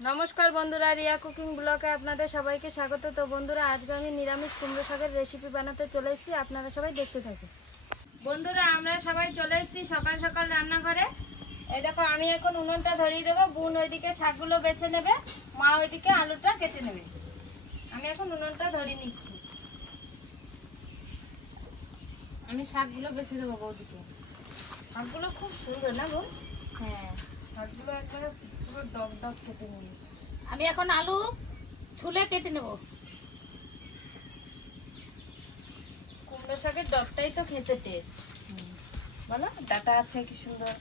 নমস্কার বন্ধুরা, রিয়া কুকিং ব্লকে আপনাদের সবাইকে স্বাগত। তো বন্ধুরা, আজকে আমি নিরামিষ কুমড়ো শাকের রেসিপি বানাতে চলে এসেছি, আপনারা সবাই দেখতে থাকুন। বন্ধুরা, আমরা সবাই চলে এসেছি সকাল সকাল রান্নাঘরে। এই দেখো, আমি এখন উনুনটা ধরিয়ে দেবো, বোন ওইদিকে শাকগুলো বেছে নেবে, মা ওইদিকে আলুটা কেটে নেবে। আমি এখন উনুনটা ধরিয়ে নিচ্ছি। আমি শাকগুলো বেছে দেবো বৌদিকে। শাকগুলো খুব সুন্দর না বোন? হ্যাঁ। শাকগুলো একবারে পুরো ডগ ডগ কেটে নিই আমি এখন আলু ছুলে কেটে নেব। কুমড়ো শাকের ডগটাই তো খেতে টেস্ট। বলো ডাটা আছে কি সুন্দর।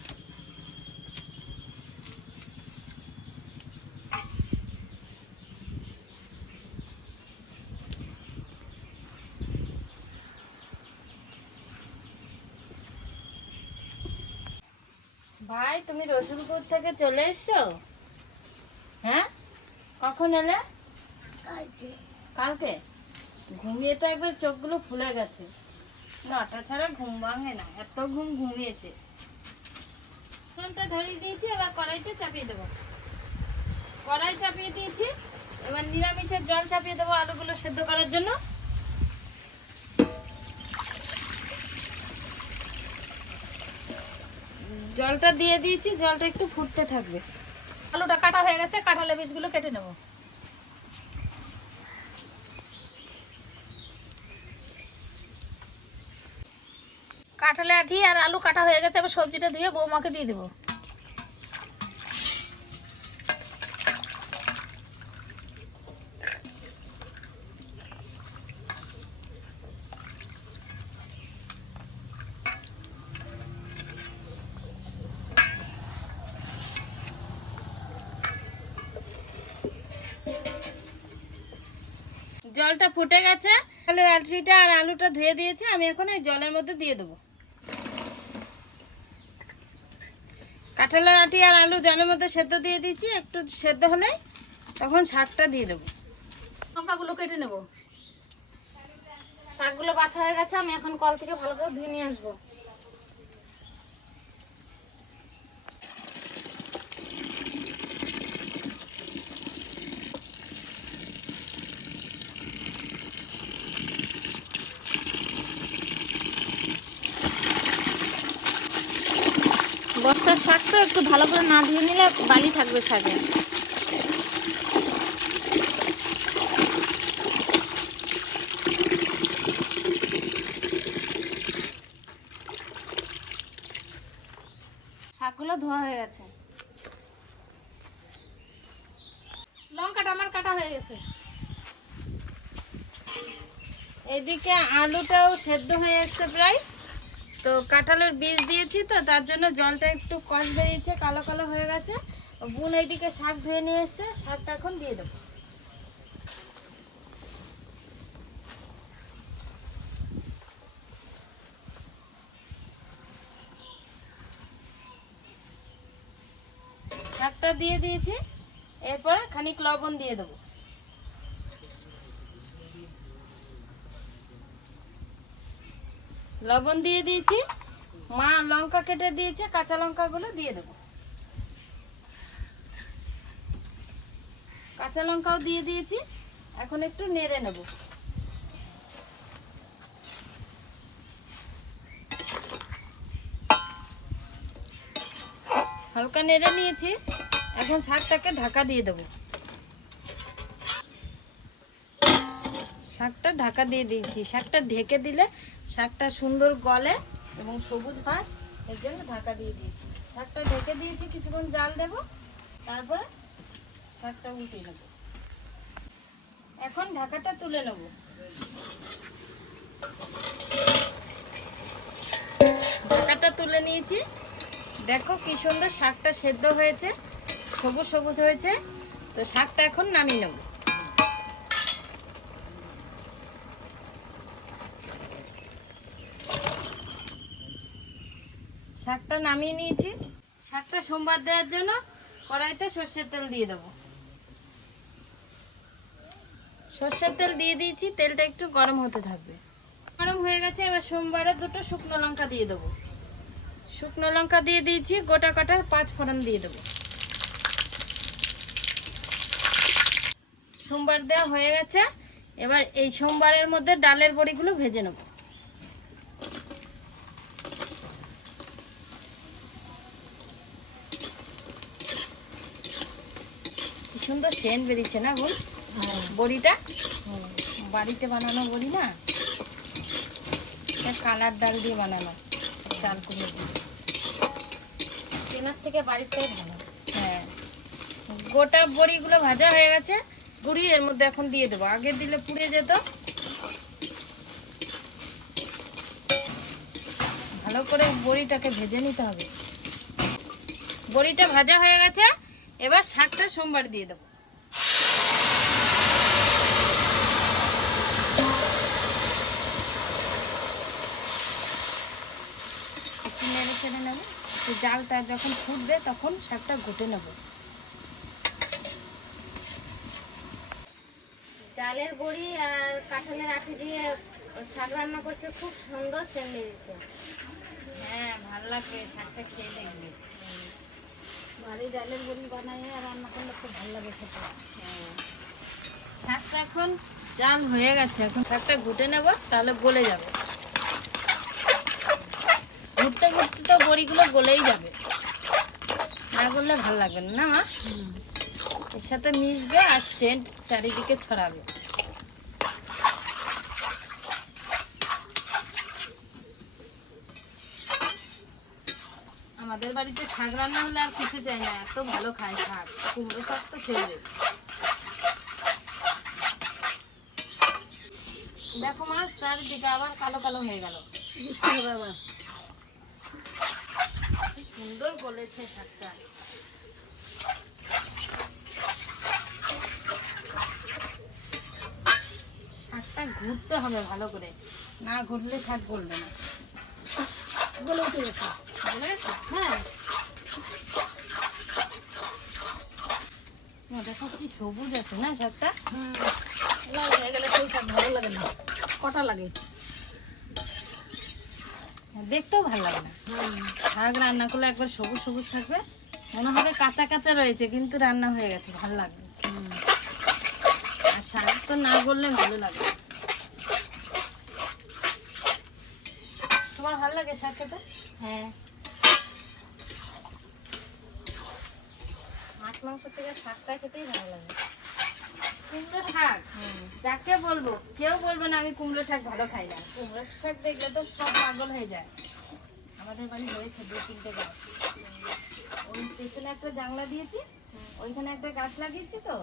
ভাই তুমি রসুলপুর থেকে চলে এসছো? হ্যাঁ? কখন এলে? কালকে। ঘুমিয়ে তো একবার চোখগুলো ফুলে গেছে। নটা ছাড়া ঘুম ভাঙে না এত ঘুম ঘুমিয়েছে। ফোনটা ধরিয়ে দিয়েছি এবার কড়াইটা চাপিয়ে দেবো। কড়াই চাপিয়ে দিয়েছি এবার নিরামিষের জল চাপিয়ে দেবো আলুগুলো সেদ্ধ করার জন্য। জলটা দিয়ে দিয়েছি, জলটা একটু ফুটতে থাকবে। আলুটা কাটা হয়ে গেছে কাঁঠালের বীজগুলো কেটে নেব। কাঁঠালে আঠি আর আলু কাটা হয়ে গেছে, এবার সবজিটা ধুয়ে বৌমাকে দিয়ে দেবো। জলটা ফুটে গেছে, তাহলে আলটিটা আর আলুটা ধুয়ে দিয়েছে, আমি এখন এই জলের মধ্যে দিয়ে দেবো। কাঁঠালের আটি আর আলু জলের মধ্যে সেদ্ধ দিয়ে দিচ্ছি একটু সেদ্ধ হলে তখন শাকটা দিয়ে দেবো। লঙ্কাগুলো কেটে নেব। শাকগুলো বাছা হয়ে গেছে, আমি এখন কল থেকে ভালো করে ধুয়ে নিয়ে আসব। বর্ষার শাক তো একটু ভালো করে না ধুয়ে নিলে বালি থাকবে শাকে। শাকগুলো ধোয়া হয়ে গেছে। লঙ্কাটা আমার কাটা হয়ে গেছে। এদিকে আলুটাও সেদ্ধ হয়ে যাচ্ছে প্রায়। তো কাঁঠালের বীজ দিয়েছি তো, তার জন্য জলটা একটু কষ বেরিয়েছে, কালো কালো হয়ে গেছে। বোন এইদিকে শাক ধুয়ে নিয়ে এসছে, শাকটা এখন দিয়ে দেবো। শাকটা দিয়ে দিয়েছি, এরপরে খানিক লবণ দিয়ে দেবো। লবণ দিয়ে দিয়েছি, মা লঙ্কা কেটে দিয়েছে, কাঁচা লঙ্কাগুলো দিয়ে দেবো। কাঁচা লঙ্কাও দিয়ে দিয়েছি, এখন একটু নেড়ে নেব। হালকা নেড়ে নিয়েছি, এখন শাকটাকে ঢাকা দিয়ে দেবো। শাকটা ঢাকা দিয়ে দিয়েছি, শাকটা ঢেকে দিলে শাকটা সুন্দর গলে এবং সবুজ হয় এর জন্য ঢাকা দিয়ে দিয়েছি। শাকটা ঢেকে দিয়েছি, কিছুক্ষণ জাল দেব, তারপরে শাকটা উল্টে নেব। এখন ঢাকাটা তুলে নেব। ঢাকাটা তুলে নিয়েছি। দেখো কি সুন্দর শাকটা সেদ্ধ হয়েছে, সবুজ সবুজ হয়েছে। তো শাকটা এখন নামিয়ে নেব। শাকটা নামিয়ে নিয়েছি। শাকটা সোমবার দেওয়ার জন্য কড়াইতে সর্ষের তেল দিয়ে দেবো। সর্ষের তেল দিয়ে দিয়েছি, তেলটা একটু গরম হতে থাকবে। গরম হয়ে গেছে, এবার সোমবারে দুটো শুকনো লঙ্কা দিয়ে দেবো। শুকনো লঙ্কা দিয়ে দিয়েছি, গোটা কাটা পাঁচ ফোড়ন দিয়ে দেবো। সোমবার দেওয়া হয়ে গেছে, এবার এই সোমবারের মধ্যে ডালের বড়িগুলো ভেজে নেব। সুন্দর সেন্ট বেরিয়েছে না বোন বড়িটা? বাড়িতে বানানো বড়ি না? কালার ডাল দিয়ে বানানো চাল কুমড়ো দিয়ে। কেনার থেকে বাড়িতেই ভালো হ্যাঁ। গোটা বড়িগুলো ভাজা হয়ে গেছে গুড়ি এর মধ্যে এখন দিয়ে দেবো। আগে দিলে পুড়ে যেত। ভালো করে বড়িটাকে ভেজে নিতে হবে। বড়িটা ভাজা হয়ে গেছে এবার শাকটা সোমবার দিয়ে দেবো। একটু নেড়ে চেড়ে নেব জালটা যখন ফুটবে তখন শাকটা ঘুটে নেব। ডালের বড়ি আর কাঁঠালের আঠি দিয়ে শাক রান্না করছে খুব সুন্দর সেন বেরিয়েছে হ্যাঁ ভালো লাগবে শাকটা খেয়ে দেখবি বাড়ি ডালের বড়ি বানাই আর রান্না করলে খুব ভালো লাগে খেতে। শাকটা এখন জাল হয়ে গেছে এখন শাকটা ঘুটে নেব তাহলে গলে যাবে। ঘুরতে ঘুরতে তো বড়িগুলো গলেই যাবে। না করলে ভালো লাগবে না না মা? এর সাথে মিশবে আর সেন্ট চারিদিকে ছড়াবে। আমাদের বাড়িতে শাক রান্না হলে আর কিছু চাই না এত ভালো খায় শাক কুমড়ো শাক তো ফেভারিট দেখো মা চারিদিকে আবার কালো কালো হয়ে গেল। বুঝতে হবে আবার। সুন্দর বলেছে শাকটা। শাকটা ঘুরতে হবে ভালো করে না ঘুরলে শাক গলবে না। বলে উঠে গেছে? হ্যাঁ ও, দেখো কি সবুজ আছে না শাকটা? লাল হয়ে গেলে সেই শাক ভালো লাগে না। কটা লাগে? দেখতেও ভালো লাগে না। শাক রান্না করলে একবার সবুজ সবুজ থাকবে। মনে হবে কাঁচা কাঁচা রয়েছে কিন্তু রান্না হয়ে গেছে ভালো লাগবে আর শাক তো না করলে ভালো লাগে তোমার ভালো লাগে শাক খেতে? হ্যাঁ। মাংস থেকে শাকটা খেতেই ভালো লাগে। কুমড়ো শাক? যাকে বলব, কেউ বলবে না আমি কুমড়ো শাক ভালো খাই না। কুমড়ো শাক দেখলে তো সব পাগল হয়ে যায়। আমাদের বাড়ি হয়েছে দু তিনটে গাছ। ওই পেছনে একটা জানলা দিয়েছি, ওইখানে একটা গাছ লাগিয়েছি তো।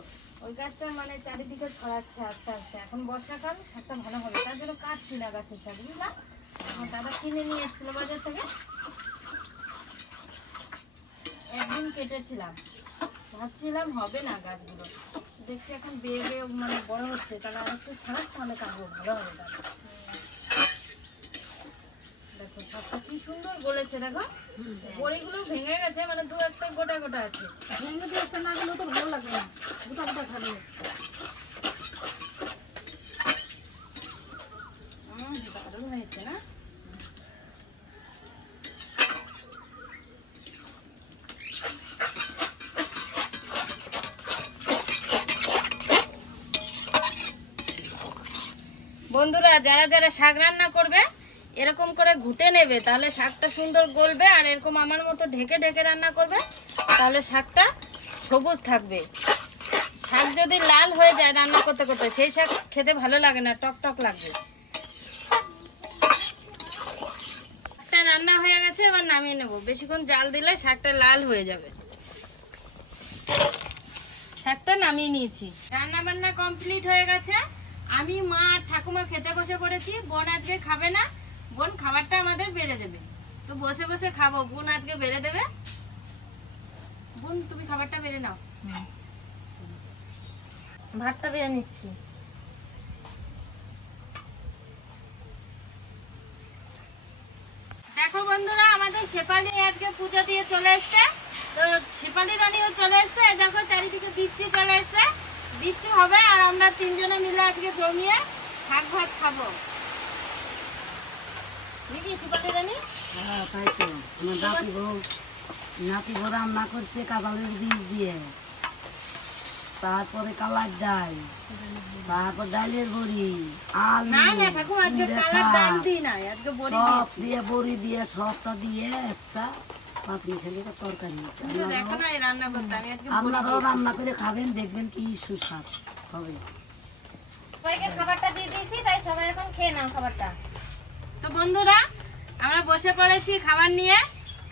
ওই গাছটা মানে চারিদিকে ছড়াচ্ছে আস্তে আস্তে। এখন বর্ষাকাল, শাকটা ভালো হবে। তার জন্য কাটছি না গাছের শাক, বুঝলা? আমার দাদা কিনে নিয়ে এসেছিল বাজার থেকে। একদিন কেটেছিলাম। ভাবছিলাম হবে না গাছগুলো। দেখছি এখন বেয়ে বেয়ে মানে বড় হচ্ছে তাহলে আর একটু ছাড়াক তাহলে কাটবো ভালো হবে তাহলে দেখো সবটা কি সুন্দর বলেছে দেখো। বড়িগুলো ভেঙে গেছে মানে দু একটা গোটা গোটা আছে। ভেঙে দিয়ে একটা না গেলেও তো ভালো লাগবে না গোটা গোটা উম, দারুণ হয়েছে না? বন্ধুরা, যারা যারা শাক রান্না করবে, এরকম করে ঘুটে নেবে, তাহলে শাকটা সুন্দর গলবে আর এরকম আমার মতো ঢেকে ঢেকে রান্না করবে, তাহলে শাকটা সবুজ থাকবে। শাক যদি লাল হয়ে যায় রান্না করতে করতে, সেই শাক খেতে ভালো লাগে না, টক টক লাগবে। শাকটা রান্না হয়ে গেছে, এবার নামিয়ে নেব। বেশিক্ষণ জাল দিলে শাকটা লাল হয়ে যাবে। শাকটা নামিয়ে নিয়েছি। রান্না বান্না কমপ্লিট হয়ে গেছে। আমি মা আর ঠাকুমা খেতে বসে পড়েছি বোন আজকে খাবে না বোন খাবারটা আমাদের বেড়ে দেবে। তো বসে বসে খাব বোন আজকে বেড়ে দেবে। বোন তুমি খাবারটা বেড়ে নাও। ভাতটা বেড়ে নিচ্ছি। দেখো বন্ধুরা আমাদের শেফালি আজকে পুজো দিয়ে চলে এসছে। তো শেফালি রানীও চলে এসছে। দেখো চারিদিকে বৃষ্টি চলে এসছে। বৃষ্টি হবে আর আমরা তিনজনে মিলে আজকে জমিয়ে শাক ভাত খাব। রানী হ্যাঁ তাই তো। আমার নাতি বউ নাতি বউ রান্না করছে কাঁচালের বীজ দিয়ে। তারপরে কালার ডাল। তারপর ডালের বড়ি আলু না না ঠাকুমা আজকে কালার ডাল দিই না আজকে বড়ি সব দিয়ে বড়ি দিয়ে সবটা দিয়ে একটা পাঁচ মিশালি তরকারি হয়েছে তুমি তো দেখো না এই রান্না করতে আমি আজকে বড়ি আপনারাও রান্না করে খাবেন দেখবেন কি সুস্বাদ হবে। সবাইকে খাবারটা দিয়ে দিয়েছি তাই সবাই এখন খেয়ে নাও খাবারটা। তো বন্ধুরা আমরা বসে পড়েছি খাবার নিয়ে।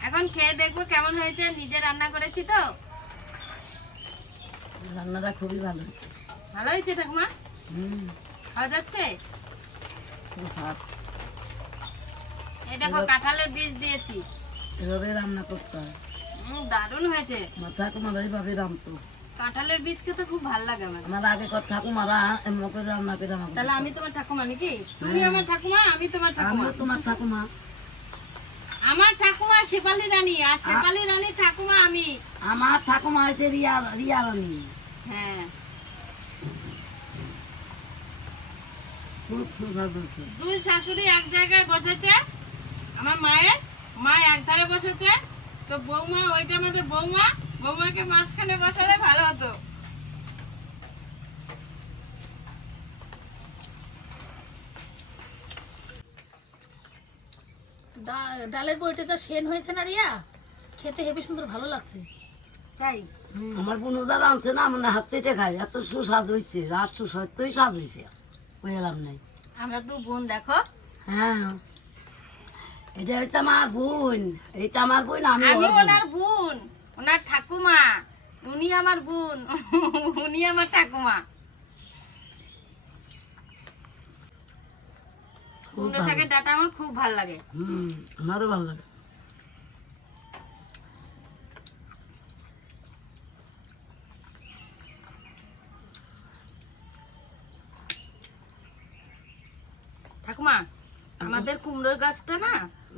এখন খেয়ে দেখব কেমন হয়েছে নিজে রান্না করেছি তো? রান্নাটা খুবই ভালো হয়েছে। ভালো হয়েছে ঠাকুমা? হুম। খাওয়া যাচ্ছে? এই দেখো কাঁঠালের বীজ দিয়েছি। এভাবে রান্না করতে হয়। দারুণ হয়েছে। আমার ঠাকুমারা এইভাবে রান্তো কাঁঠালের বীজ খেতে খুব ভালো লাগে আমার। আমার আগে কর ঠাকুমারা এমন করে রান্না করে আমাকে তাহলে আমি তোমার ঠাকুমা নাকি? তুমি আমার ঠাকুমা আমি তোমার ঠাকুমা। আমিও তোমার ঠাকুমা। আমার ঠাকুমা শেফালি রানী আর শেফালি রানীর ঠাকুমা আমি। আমার ঠাকুমা হয়েছে রিয়া রিয়া রানী। হ্যাঁ। দুই শাশুড়ি এক জায়গায় বসেছে। আমার মায়ের মা এক ধারে বসেছে তো বৌমা ওইটা আমাদের বৌমা বৌমাকে মাঝখানে বসালে ভালো হতো। ডালের বইটা যা সেন হয়েছে না রিয়া? খেতে হেবি সুন্দর ভালো লাগছে। তাই? আমার বোনও যারা আনছে না মনে হাত চেটে খাই এত সুস্বাদ হয়েছে রাত সুস্বাদই স্বাদ হয়েছে বুঝলাম নাই। আমরা দু বোন দেখো। হ্যাঁ। এটা হচ্ছে আমার বোন। এটা আমার বোন আমি আমি ওনার বোন। ওনার ঠাকুমা। উনি আমার বোন উনি আমার ঠাকুমা। কুমড়ো। শাকের ডাটা আমার খুব ভালো লাগে। হুম আমারও ভালো লাগে। ঠাকুমা আমাদের কুমড়োর গাছটা না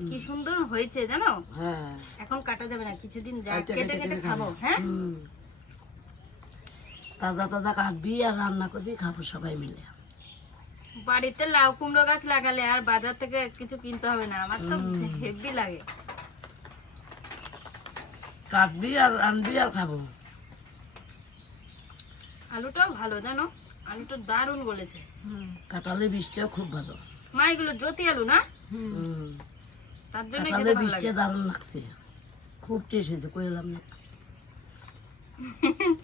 কি সুন্দর হয়েছে জানো? হ্যাঁ। এখন কাটা যাবে না কিছুদিন যা কেটে কেটে খাব। হ্যাঁ? তাজা তাজা কাটবি আর রান্না করবি খাব সবাই মিলে। বাড়িতে লাউ কুমড়ো গাছ লাগালে আর বাজার থেকে কিছু কিনতে হবে না আমার তো হেভি লাগে। কাটবি আর আনবি আর খাব। আলুটাও ভালো জানো? আলুটা দারুণ বলেছে। কাঁঠালে বৃষ্টিও খুব ভালো। মা এগুলো জ্যোতি আলু না? হুম। তার জন্য খেতে ভালো লাগে। দারুণ লাগছে। খুব টেস্ট হয়েছে কইলাম না।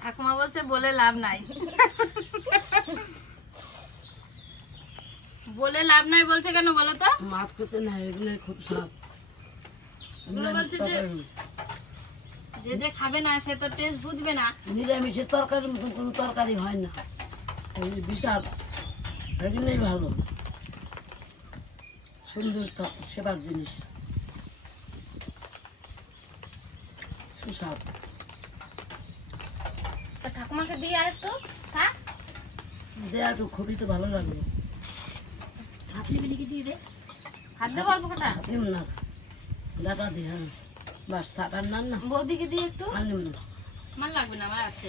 ঠাকুমা বলছে বলে লাভ নাই। বলে লাভ নাই বলছে কেন বলো তো? মাছ খেতে না এগুলো খুব স্বাদ। বলছে যে যে যে খাবে না সে তো টেস্ট বুঝবে না। নিরামিষের তরকারির মতন কোনো তরকারি হয় না। বিশাল। এগুলোই ভালো। সুন্দর ত- সেবার জিনিস। সুস্বাদ। ঠাকুমাকে দিয়ে আর একটু শাক যে একটু খুবই তো ভালো নিবি দিয়ে দে। হাত দেবো অল্প কটা দিম না ডাটা হ্যাঁ। বাস থাকার না না। বৌদিকে দিয়ে একটু? আর না। আমার লাগবে না আমার আছে।